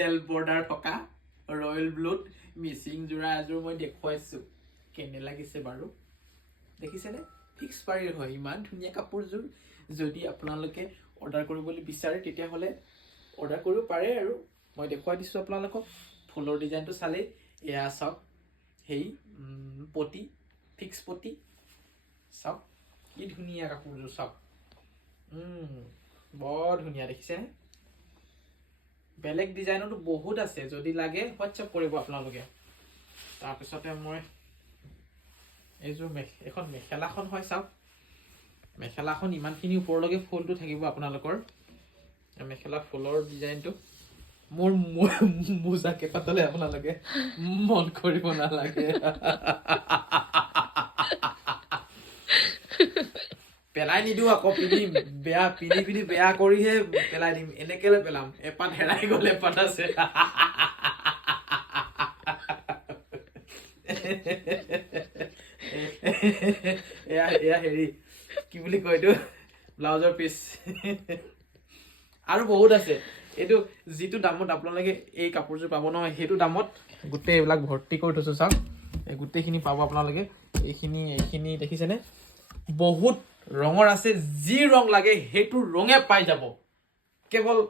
self border থকা royal ব্লুত Mising যোৰা এযোৰ মই দেখুৱাইছোঁ কেনে লাগিছে বাৰু দেখিছেনে ফিক্স পাৰীৰ হয় ইমান ধুনীয়া কাপোৰযোৰ যদি আপোনালোকে অৰ্ডাৰ কৰিবলৈ বিচাৰে তেতিয়াহ'লে অৰ্ডাৰ কৰিব পাৰে আৰু মই দেখুৱাই দিছোঁ আপোনালোকক ফুলৰ ডিজাইনটো চালেই এয়া চাওক সেই পটি ফিক্স পটি চাওক কি ধুনীয়া কাপোৰযোৰ চাওক বৰ ধুনীয়া দেখিছেনে বেলেগ ডিজাইনতো বহুত আছে যদি লাগে হোৱাটছআপ কৰিব আপোনালোকে তাৰপিছতে মই এইযোৰ এখন মেখেলাখন হয় চাওক মেখেলাখন ইমানখিনি ওপৰলৈকে ফুলটো থাকিব আপোনালোকৰ মেখেলা ফুলৰ ডিজাইনটো মোৰ মোজাকে পাতলে আপোনালোকে মন কৰিব নালাগে পেলাই নিদিওঁ আকৌ পিন্ধি বেয়া কৰিহে পেলাই দিম এনেকেলে পেলাম এপাত হেৰাই গ'ল এপাত আছে এয়া হেৰি কি বুলি কয় এইটো ব্লাউজৰ পিচ আৰু বহুত আছে এইটো যিটো দামত আপোনালোকে এই কাপোৰযোৰ পাব নহয় সেইটো দামত গোটেই এইবিলাক ভৰ্তি কৰি থৈছোঁ চাওক এই গোটেইখিনি পাব আপোনালোকে এইখিনি দেখিছেনে বহুত ৰঙৰ আছে যি ৰং লাগে সেইটো ৰঙে পাই যাব কেৱল